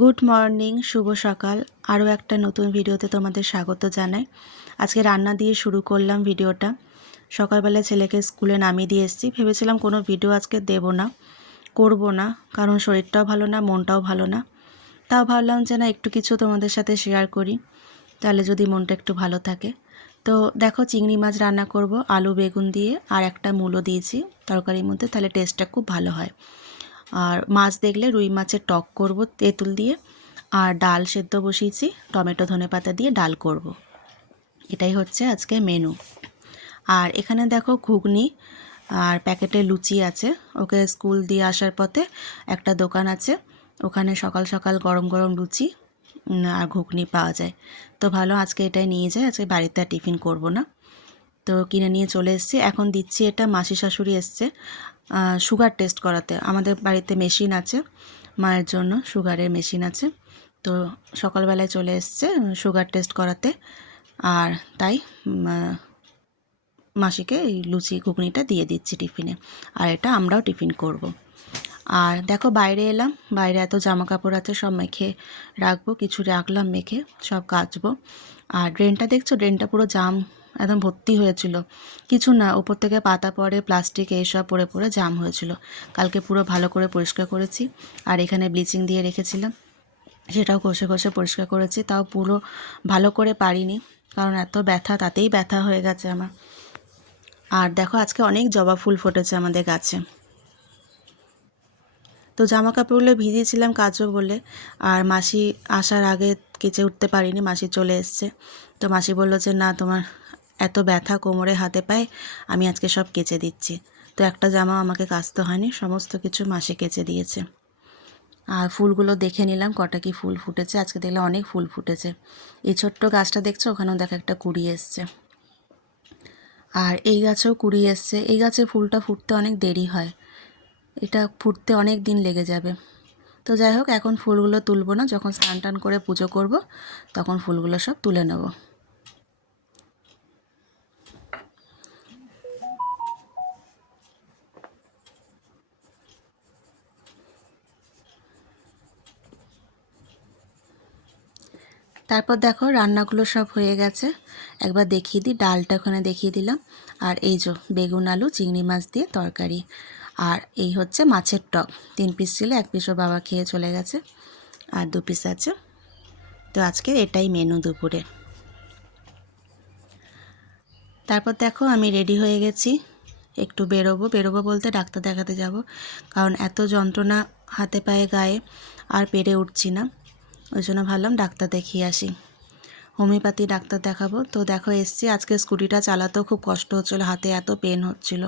Good morning, শুভ সকাল। আরও একটা নতুন ভিডিওতে তোমাদের স্বাগত জানাই। আজকে রান্না দিয়ে শুরু করলাম ভিডিওটা। সকালবেলা ছেলেকে স্কুলে নামিয়ে দিয়ে এসেছি। ভেবেছিলাম কোনো ভিডিও আজকে দেব না, করব না, কারণ শরীরটাও ভালো না, মনটাও ভালো না। তাও ভাবলাম যে না, একটু কিছু তোমাদের সাথে শেয়ার করি, তাহলে যদি মনটা একটু ভালো থাকে। তো দেখো, চিংড়ি মাছ রান্না করব আলু বেগুন দিয়ে, আর একটা মূলো দিয়েছি তরকারির মধ্যে, তাহলে টেস্টটা খুব ভালো হয়। আর মাছ দেখলে রুই মাছের টক করব তেঁতুল দিয়ে, আর ডাল সেদ্ধ বসিয়েছি টমেটো ধনেপাতা দিয়ে ডাল করব। এটাই হচ্ছে আজকে মেনু। আর এখানে দেখো ঘুগনি আর প্যাকেটে লুচি আছে। ওকে স্কুল দিয়ে আসার পথে একটা দোকান আছে, ওখানে সকাল সকাল গরম গরম লুচি আর ঘুগনি পাওয়া যায়। তো ভালো, আজকে এটাই নিয়ে যাই, আজকে বাড়িতে আর টিফিন করব না। তো কিনে নিয়ে চলে এসেছি, এখন দিচ্ছি। এটা মাসি শাশুড়ি এসছে সুগার টেস্ট করাতে। আমাদের বাড়িতে মেশিন আছে, মায়ের জন্য সুগারের মেশিন আছে। তো সকালবেলায় চলে এসছে সুগার টেস্ট করাতে, আর তাই মাসিকে এই লুচি ঘুগনিটা দিয়ে দিচ্ছি টিফিনে, আর এটা আমরাও টিফিন করব। আর দেখো, বাইরে এলাম, বাইরে এত জামা কাপড় আছে, সব মেখে রাখবো, কিছু রাখলাম মেখে, সব কাচবো। আর ড্রেনটা দেখছো, ড্রেনটা পুরো জাম, একদম ভর্তি হয়েছিল। কিছু না, ওপর থেকে পাতা পড়ে, প্লাস্টিক এইসব পড়ে পড়ে জাম হয়েছিল। কালকে পুরো ভালো করে পরিষ্কার করেছি, আর এখানে ব্লিচিং দিয়ে রেখেছিলাম, সেটাও ঘষে ঘষে পরিষ্কার করেছি। তাও পুরো ভালো করে পারিনি, কারণ এত ব্যথা, তাতেই ব্যথা হয়ে গেছে আমার। আর দেখো, আজকে অনেক জবা ফুল ফুটেছে আমাদের গাছে। তো জামা কাপড়গুলো ভিজিয়েছিলাম কাচবো বলে, আর মাসি আসার আগে কেচে উঠতে পারিনি, মাসি চলে এসছে। তো মাসি বললো যে না, তোমার এত ব্যথা কোমরে হাতে পায়ে, আমি আজকে সব কেচে দিচ্ছি। তো একটা জামা আমাকে কাচতে হয়নি, সমস্ত কিছু মাসি কেচে দিয়েছে। আর ফুলগুলো দেখে নিলাম কটা কি ফুল ফুটেছে। আজকে দেখলাম অনেক ফুল ফুটেছে। এই ছোট্ট গাছটা দেখছো, ওখানেও দেখো একটা কুড়ি এসছে। আর এই গাছেও কুড়ি এসছে। এই গাছে ফুলটা ফুটতে অনেক দেরি হয়, এটা ফুটতে অনেক দিন লেগে যাবে। তো যাই হোক, এখন ফুলগুলো তুলব না, যখন স্নান টান করে পুজো করব তখন ফুলগুলো সব তুলে নেব। তারপর দেখো, রান্নাগুলো সব হয়ে গেছে, একবার দেখিয়ে দিই। ডালটা ওখানে দেখিয়ে দিলাম, আর এই যে বেগুন আলু চিংড়ি মাছ দিয়ে তরকারি, আর এই হচ্ছে মাছের টক। 3 পিস ছিল, 1 পিসও বাবা খেয়ে চলে গেছে, আর 2 পিস আছে। তো আজকে এটাই মেনু দুপুরে। তারপর দেখো, আমি রেডি হয়ে গেছি, একটু বেরোবো বলতে ডাক্তার দেখাতে যাব, কারণ এত যন্ত্রণা হাতে পায়ে গায়ে, আর পেরে উঠছি না। ওই জন্য ভাবলাম ডাক্তার দেখিয়ে আসি, হোমিওপ্যাথি ডাক্তার দেখাবো। তো দেখো এসছি, আজকে স্কুটিটা চালাতেও খুব কষ্ট হচ্ছিলো, হাতে এত পেন হচ্ছিল।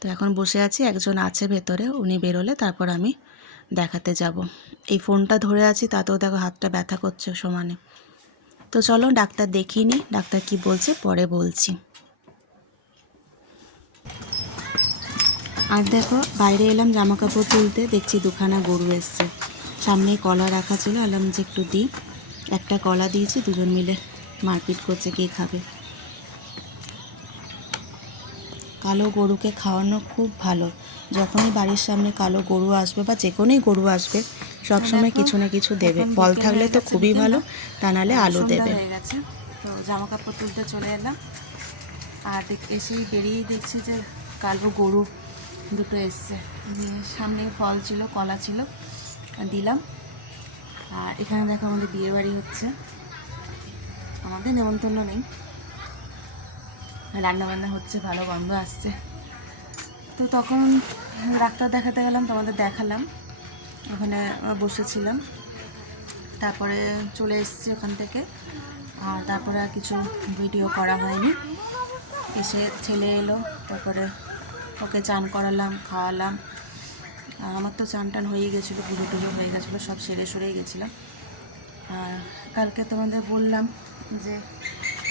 তো এখন বসে আছি, একজন আছে ভেতরে, উনি বেরোলে তারপর আমি দেখাতে যাব। এই ফোনটা ধরে আছি, তাতেও দেখো হাতটা ব্যথা করছে সমানে। তো চলো ডাক্তার দেখিয়ে নিই, ডাক্তার কি বলছে পরে বলছি। আর দেখো, বাইরে এলাম জামা কাপড় তুলতে, দেখছি 2খানা গরু এসছে। সামনেই কলা রাখা ছিল, এলাম যে একটু দিই। একটা কলা দিয়েছি, দুজন মিলে মারপিট করছে কে খাবে। কালো গরুকে খাওয়ানো খুব ভালো। যখনই বাড়ির সামনে কালো গরু আসবে, বা যে কোনোই গরু আসবে, সবসময় কিছু না কিছু দেবে। ফল থাকলে তো খুবই ভালো, তা নাহলে আলু দেবে। হয়ে গেছে, তো জামা কাপড় তুলতে চলে এলাম, আর এসেই বেরিয়েই দেখছি যে কালো গরু দুটো এসছে। সামনে ফল ছিল, কলা ছিল, দিলাম। আর এখানে দেখো আমাদের বিয়ে বাড়ি হচ্ছে, আমাদের নেমন্তন্ন নেই, রান্নাবান্না হচ্ছে, ভালো গন্ধ আসছে। তো তখন ডাক্তার দেখাতে গেলাম, তোমাদের দেখালাম, ওখানে বসেছিলাম। তারপরে চলে এসেছি ওখান থেকে, আর তারপরে আর কিছু ভিডিও করা হয়নি। এসে ছেলে এলো, তারপরে ওকে চান করালাম, খাওয়ালাম। আমার তো চান টান হয়ে গেছিলো, পুজো টুজো হয়ে গেছিলো, সব সেরে সরেই গেছিলাম। আর কালকে তোমাদের বললাম যে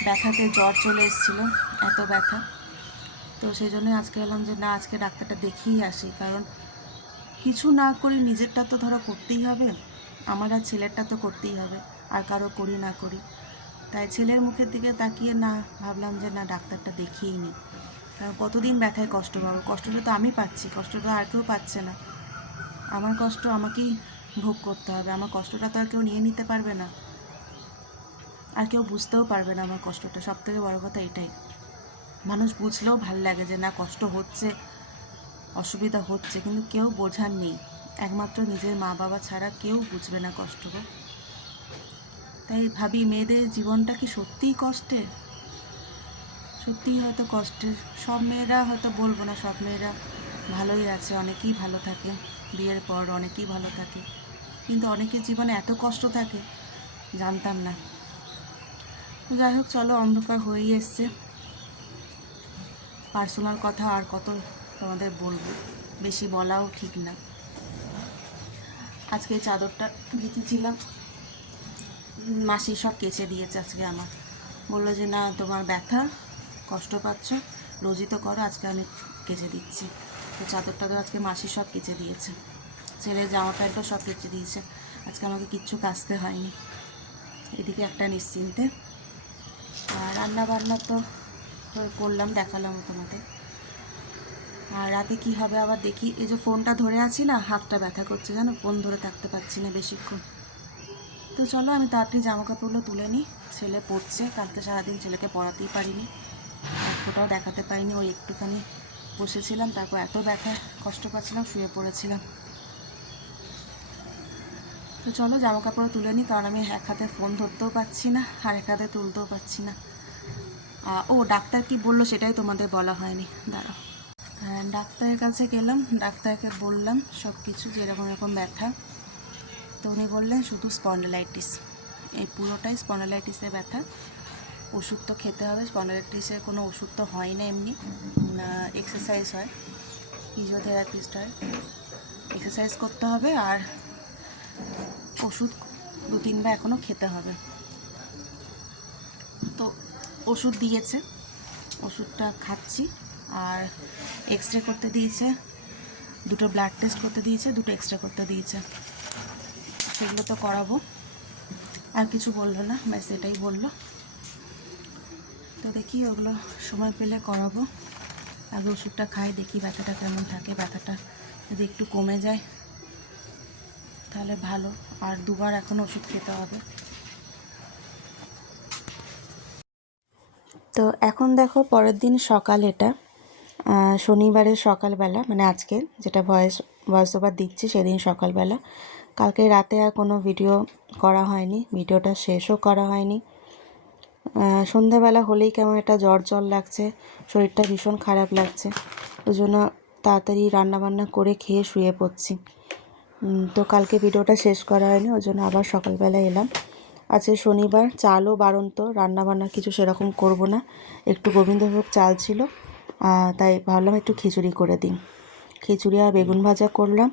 ব্যথাতে জ্বর চলে এসেছিলো, এত ব্যথা। তো সেই জন্যই আজকে এলাম যে না, আজকে ডাক্তারটা দেখিয়েই আসি, কারণ কিছু না করি নিজেরটা তো ধরো করতেই হবে, আমার আর ছেলেরটা তো করতেই হবে, আর কারো করি না করি। তাই ছেলের মুখের দিকে তাকিয়ে না ভাবলাম যে না, ডাক্তারটা দেখিয়েই নিই, কারণ কতদিন ব্যথায় কষ্ট পাবো। কষ্টটা তো আমি পাচ্ছি, কষ্টটা আর কেউ পাচ্ছে না। আমার কষ্ট আমাকেই ভোগ করতে হবে। আমার কষ্টটা তো আর কেউ নিয়ে নিতে পারবে না, আর কেউ বুঝতেও পারবে না আমার কষ্টটা। সব থেকে বড় কথা এটাই, মানুষ বুঝলেও ভাল লাগে যে না কষ্ট হচ্ছে, অসুবিধা হচ্ছে, কিন্তু কেউ বোঝার নেই। একমাত্র নিজের মা বাবা ছাড়া কেউ বুঝবে না কষ্টটা। তাই ভাবি মেয়েদের জীবনটা কি সত্যিই কষ্টের? সত্যিই হয়তো কষ্টের। সব মেয়েরা হয়তো, বলবো না সব মেয়েরা ভালোই আছে, অনেকেই ভালো থাকে, বিয়ের পর অনেকেই ভালো থাকে, কিন্তু অনেকের জীবনে এত কষ্ট থাকে জানতাম না। যাই হোক, চলো, অন্ধকার হয়েই এসছে। পার্সোনাল কথা আর কত তোমাদের বলবো, বেশি বলাও ঠিক না। আজকে চাদরটা ভিজেছিলাম, মাসি সব কেচে দিয়েছে আজকে। আমার বললো যে না তোমার ব্যথা, কষ্ট পাচ্ছ, রোজই তো করো, আজকে আমি কেচে দিচ্ছি। তো চাদরটা তো আজকে মাসি সব কেচে দিয়েছে, ছেলের জামা প্যান্টও সব কেচে দিয়েছে, আজকে আমাকে কিচ্ছু কাচতে হয়নি। এদিকে একটা নিশ্চিন্তে। আর রান্না বান্না তো করলাম, দেখালাম তোমাদের। আর রাতে কি হবে আবার দেখি। এই যে ফোনটা ধরে আছি না, হাতটা ব্যথা করছে জানো, ফোন ধরে থাকতে পারছি না বেশিক্ষণ। তো চলো আমি তাড়াতাড়ি জামা কাপড়গুলো তুলে নিই। ছেলে পড়ছে, কালকে সারাদিন ছেলেকে পড়াতেই পারিনি, এক ফোঁটাও দেখাতে পারিনি। ওই একটুখানি বসেছিলাম, তারপর এত ব্যথা কষ্ট পাচ্ছিলাম, শুয়ে পড়েছিলাম। তো চলো জামা কাপড় তুলে নিই, কারণ আমি এক হাতে ফোন ধরতেও পারছি না আর এক হাতে তুলতেও পারছি না। ও ডাক্তার কি বললো সেটাই তোমাদের বলা হয়নি, দাঁড়াও। ডাক্তারের কাছে গেলাম, ডাক্তারকে বললাম সব কিছু, যে এরকম এরকম ব্যথা। তো উনি বললেন শুধু স্পন্ডালাইটিস, এই পুরোটাই স্পন্ডালাইটিসের ব্যথা, ওষুধ তো খেতে হবে। স্পন্ডালাইটিসের কোনো ওষুধ তো হয় না, এমনি এক্সারসাইজ হয়, ফিজিওথেরাপিস্ট হয়, এক্সারসাইজ করতে হবে, আর ওষুধ 2-3 বার এখনও খেতে হবে। তো ওষুধ দিয়েছে, ওষুধটা খাচ্ছি। আর এক্স রে করতে দিয়েছে, 2টো ব্লাড টেস্ট করতে দিয়েছে, 2টো এক্স রে করতে দিয়েছে, সেগুলো তো করাবো। আর কিছু বললো না, ব্যাস এটাই বললো। তো দেখি ওগুলো সময় পেলে করাবো। আগে ওষুধটা খাই, দেখি ব্যথাটা কেমন থাকে। ব্যথাটা যদি একটু কমে যায় তাহলে ভালো, আর 2বার এখন ওষুধ খেতে হবে। তো এখন দেখো পরের দিন সকাল, এটা শনিবারের সকালবেলা, মানে আজকে যেটা ভয়েস ওভার দিচ্ছি সেদিন সকালবেলা। কালকে রাতে আর কোনো ভিডিও করা হয়নি, ভিডিওটা শেষও করা হয়নি। সন্ধ্যাবেলা হলেই কেমন একটা জ্বর জ্বর লাগছে, শরীরটা ভীষণ খারাপ লাগছে, ওই জন্য তাড়াতাড়ি রান্নাবান্না করে খেয়ে শুয়ে পড়ছি। তো কালকে ভিডিওটা শেষ করা হয়নি, ওই জন্য আবার সকালবেলা এলাম। আজকে শনিবার, চালও বারন্ত, রান্নাবান্না কিছু সেরকম করব না, একটু গোবিন্দভোগ চাল ছিল, তাই ভাবলাম একটু খিচুড়ি করে দিই। খিচুড়ি আর বেগুন ভাজা করলাম।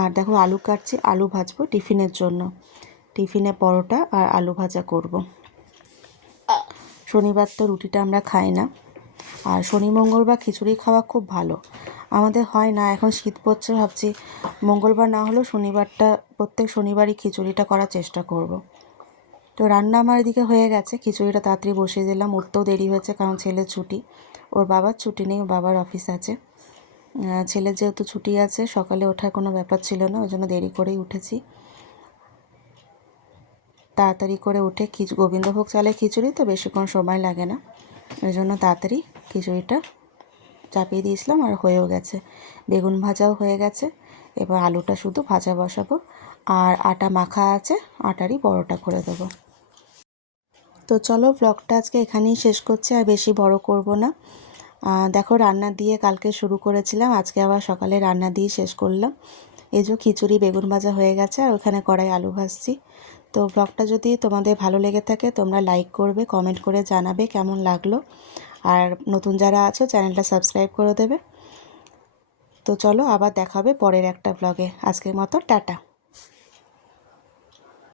আর দেখো আলু কাটছি, আলু ভাজবো টিফিনের জন্য, টিফিনে পরোটা আর আলু ভাজা করব। শনিবার তো রুটিটা আমরা খাই না, আর শনি মঙ্গলবার খিচুড়ি খাওয়া খুব ভালো। আমাদের হয় না, এখন শীত পড়ছে, ভাবছি মঙ্গলবার না হলেও শনিবারটা, প্রত্যেক শনিবারই খিচুড়িটা করার চেষ্টা করব। তো রান্না আমার এদিকে হয়ে গেছে, খিচুড়িটা তাড়াতাড়ি বসিয়ে দিলাম। উঠতেও দেরি হয়েছে কারণ ছেলের ছুটি, ওর বাবার ছুটি নেই, ওর বাবার অফিস আছে। ছেলের যেহেতু ছুটি আছে, সকালে ওঠার কোনো ব্যাপার ছিল না, ওই জন্য দেরি করেই উঠেছি। তাড়াতাড়ি করে উঠে গোবিন্দভোগ চালের খিচুড়ি তো বেশিক্ষণ সময় লাগে না, ওই জন্য তাড়াতাড়ি খিচুড়িটা চাপিয়ে দিয়েছিলাম, আর হয়েও গেছে। বেগুন ভাজাও হয়ে গেছে, এবার আলুটা শুধু ভাজা বসাবো, আর আটা মাখা আছে, আটারই পরোটা করে দেবো। তো চলো ব্লগটা আজকে এখানেই শেষ করছি, আর বেশি বড় করব না। দেখো রান্না দিয়ে কালকে শুরু করেছিলাম, আজকে আবার সকালে রান্না দিয়ে শেষ করলাম। এই যে খিচুড়ি বেগুন ভাজা হয়ে গেছে, আর ওখানে কড়াই আলু ভাজছি। তো ব্লগটা যদি তোমাদের ভালো লেগে থাকে তোমরা লাইক করবে, কমেন্ট করে জানাবে কেমন লাগলো, আর নতুন যারা আছো চ্যানেলটা সাবস্ক্রাইব করে দেবে। তো চলো আবার দেখাবে পরের একটা ব্লগে, আজকের মতো টাটা।